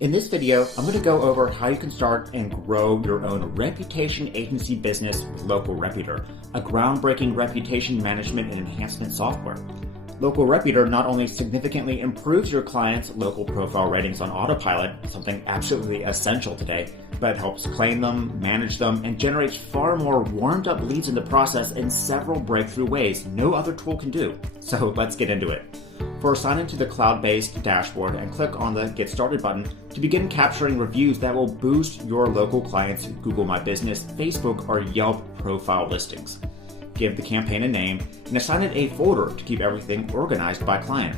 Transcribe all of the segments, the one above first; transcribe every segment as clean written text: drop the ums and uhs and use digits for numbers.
In this video, I'm going to go over how you can start and grow your own reputation agency business with Local Reputor, a groundbreaking reputation management and enhancement software. Local Reputor not only significantly improves your clients' local profile ratings on autopilot, something absolutely essential today, but helps claim them, manage them, and generates far more warmed-up leads in the process in several breakthrough ways no other tool can do. So let's get into it. First, sign into the cloud-based dashboard and click on the Get Started button to begin capturing reviews that will boost your local clients' Google My Business, Facebook, or Yelp profile listings. Give the campaign a name and assign it a folder to keep everything organized by client.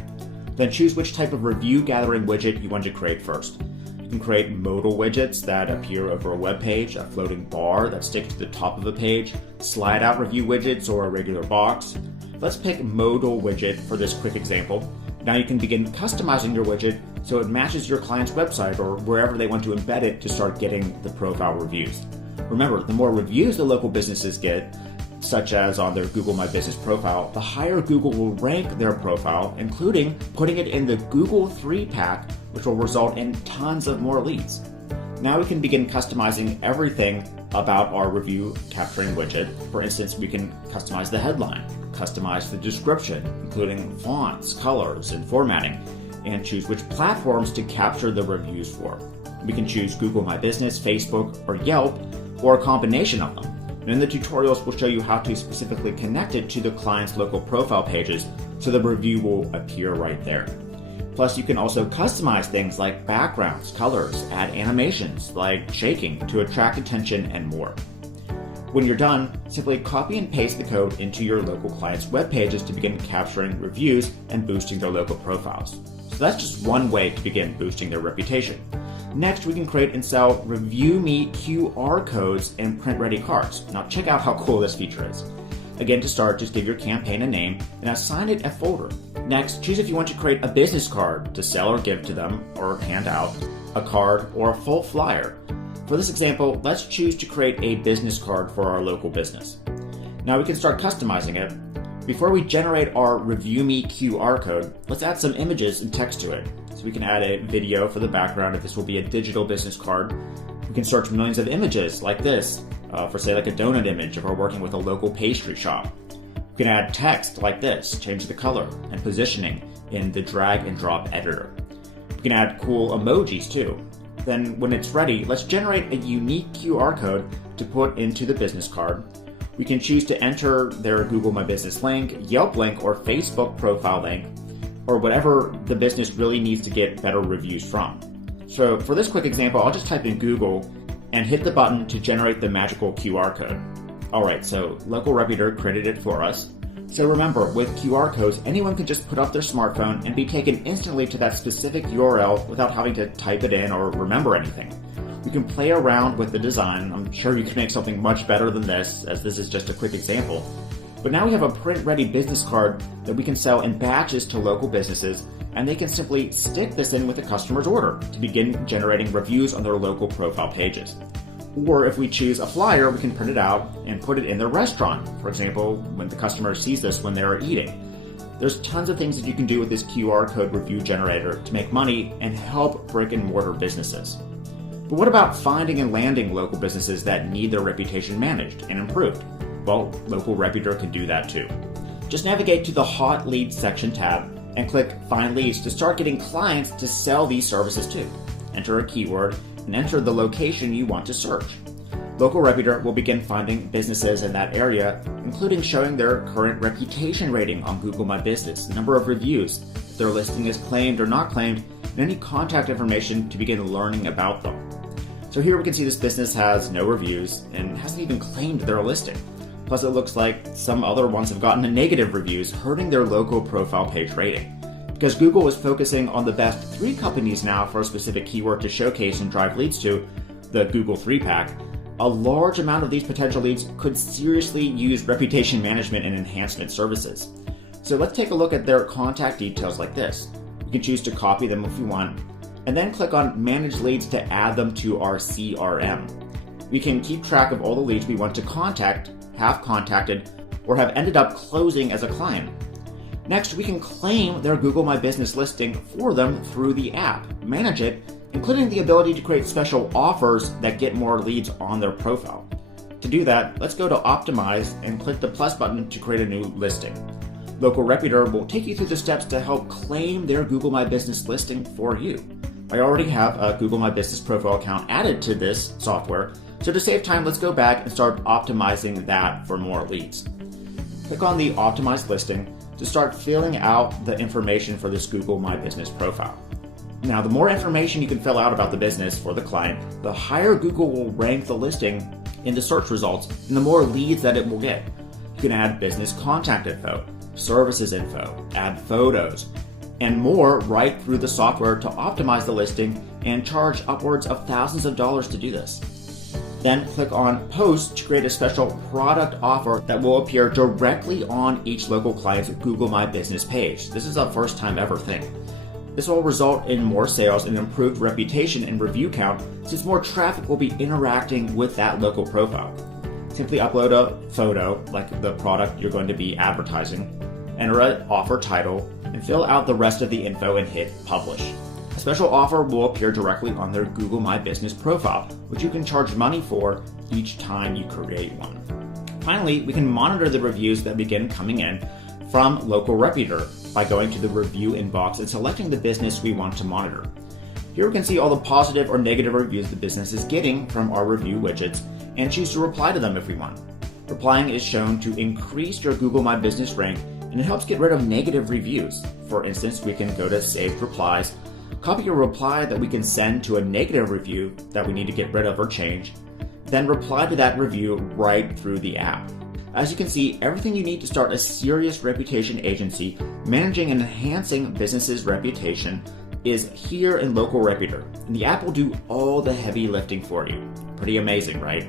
Then choose which type of review gathering widget you want to create first. You can create modal widgets that appear over a web page, a floating bar that sticks to the top of a page, slide out review widgets, or a regular box. Let's pick modal widget for this quick example. Now you can begin customizing your widget so it matches your client's website or wherever they want to embed it to start getting the profile reviews. Remember, the more reviews the local businesses get, such as on their Google My Business profile, the higher Google will rank their profile, including putting it in the Google 3-pack, which will result in tons of more leads. Now we can begin customizing everything about our review capturing widget. For instance, we can customize the headline, customize the description, including fonts, colors, and formatting, and choose which platforms to capture the reviews for. We can choose Google My Business, Facebook, or Yelp, or a combination of them. And in the tutorials, we'll show you how to specifically connect it to the client's local profile pages so the review will appear right there. Plus, you can also customize things like backgrounds, colors, add animations like shaking to attract attention, and more. When you're done, simply copy and paste the code into your local client's web pages to begin capturing reviews and boosting their local profiles. So that's just one way to begin boosting their reputation. Next, we can create and sell Review Me QR codes and print-ready cards. Now check out how cool this feature is. Again, to start, just give your campaign a name and assign it a folder. Next, choose if you want to create a business card to sell or give to them or hand out, a card, or a full flyer. For this example, let's choose to create a business card for our local business. Now we can start customizing it. Before we generate our Review Me QR code, let's add some images and text to it. So we can add a video for the background if this will be a digital business card. We can search millions of images like this, for say like a donut image if we're working with a local pastry shop. We can add text like this, change the color and positioning in the drag and drop editor. We can add cool emojis too. Then when it's ready, let's generate a unique QR code to put into the business card. We can choose to enter their Google My Business link, Yelp link, or Facebook profile link, or whatever the business really needs to get better reviews from. So for this quick example, I'll just type in Google and hit the button to generate the magical QR code. Alright, so Local Reputor created it for us. So remember, with QR codes, anyone can just put up their smartphone and be taken instantly to that specific URL without having to type it in or remember anything. We can play around with the design. I'm sure you can make something much better than this, as this is just a quick example. But now we have a print-ready business card that we can sell in batches to local businesses, and they can simply stick this in with the customer's order to begin generating reviews on their local profile pages. Or if we choose a flyer, we can print it out and put it in their restaurant. For example, when the customer sees this when they're eating. There's tons of things that you can do with this QR code review generator to make money and help brick and mortar businesses. But what about finding and landing local businesses that need their reputation managed and improved? Well, Local Reputor can do that too. Just navigate to the Hot Leads section tab and click Find Leads to start getting clients to sell these services to. Enter a keyword and enter the location you want to search. Local Reputor will begin finding businesses in that area, including showing their current reputation rating on Google My Business, number of reviews, if their listing is claimed or not claimed, and any contact information to begin learning about them. So here we can see this business has no reviews and hasn't even claimed their listing. Plus it looks like some other ones have gotten negative reviews, hurting their local profile page rating. Because Google is focusing on the best 3 companies now for a specific keyword to showcase and drive leads to, the Google 3-pack, a large amount of these potential leads could seriously use reputation management and enhancement services. So let's take a look at their contact details like this. You can choose to copy them if you want, and then click on Manage Leads to add them to our CRM. We can keep track of all the leads we want to contact, have contacted, or have ended up closing as a client. Next, we can claim their Google My Business listing for them through the app, manage it, including the ability to create special offers that get more leads on their profile. To do that, let's go to Optimize and click the plus button to create a new listing. Local Reputor will take you through the steps to help claim their Google My Business listing for you. I already have a Google My Business profile account added to this software, so to save time, let's go back and start optimizing that for more leads. Click on the Optimize listing to start filling out the information for this Google My Business profile. Now, the more information you can fill out about the business for the client, the higher Google will rank the listing in the search results and the more leads that it will get. You can add business contact info, services info, add photos, and more right through the software to optimize the listing and charge upwards of thousands of dollars to do this. Then click on Post to create a special product offer that will appear directly on each local client's Google My Business page. This is a first time ever thing. This will result in more sales and improved reputation and review count, since more traffic will be interacting with that local profile. Simply upload a photo like the product you're going to be advertising, enter an offer title, and fill out the rest of the info and hit Publish. A special offer will appear directly on their Google My Business profile, which you can charge money for each time you create one. Finally, we can monitor the reviews that begin coming in from Local Reputor by going to the review inbox and selecting the business we want to monitor. Here we can see all the positive or negative reviews the business is getting from our review widgets and choose to reply to them if we want. Replying is shown to increase your Google My Business rank, and it helps get rid of negative reviews. For instance, we can go to Saved Replies, copy a reply that we can send to a negative review that we need to get rid of or change, then reply to that review right through the app. As you can see, everything you need to start a serious reputation agency managing and enhancing businesses' reputation is here in Local Reputor, and the app will do all the heavy lifting for you. Pretty amazing, right?